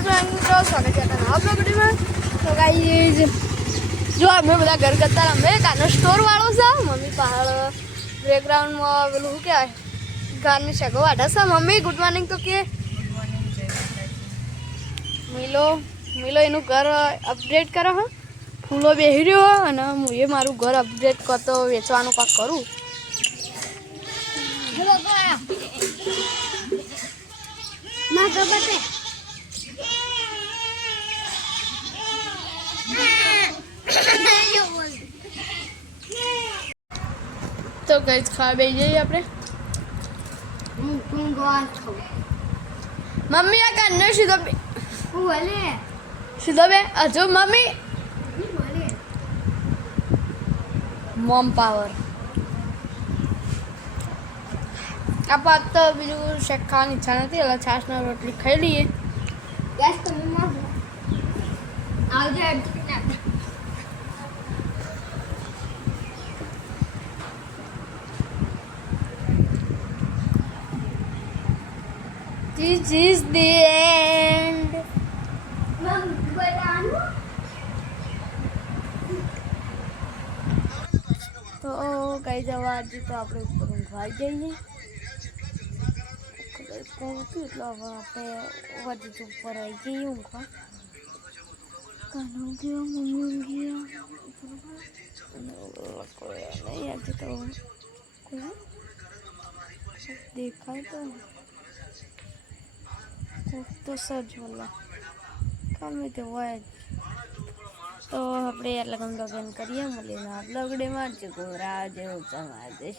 સ્વાગત છે આપણા વિડીયોમાં। તો ગાઈઝ જો અમે બધા ઘર કરતા અમે કાનો સ્ટોર વાળો છે મમ્મી પહાડ બેકગ્રાઉન્ડમાં પેલું શું કહેવાય ગારની શેકો વાઢા છે મમ્મી ગુડ મોર્નિંગ તો કે મિલો એનું ઘર અપડેટ કરો હા ફૂલો બેસી રહ્યો અને હું એ મારું ઘર અપડેટ કરતો વેચવાનું કાંક કરું તો ગઈ ખાવા બે જઈએ આપણે મમ્મી આ કાનનો સીધો બે હજુ મમ્મી મોમ પાવર આ પાત તો બીજું શેક ખાવાની ઈચ્છા નથી એટલે છાશના રોટલી ખાઈ લઈએ ગેસ તમે આવજો This is the end. તો કઈ જવા આજે તો આપણે ઉપર ઊંઘવા જઈએ એટલે હવે આપણે વધુ ઉપર આવી જઈએ ઊંઘવા કાનો ગયો મમ્મી ગયા નહીં આજે તો દેખાય તો સજ બોલા ગમે તે હોય તો આપણે યાર લગન કરીએ મળીને લગડે મારજો ગોરા જેવું સમાજ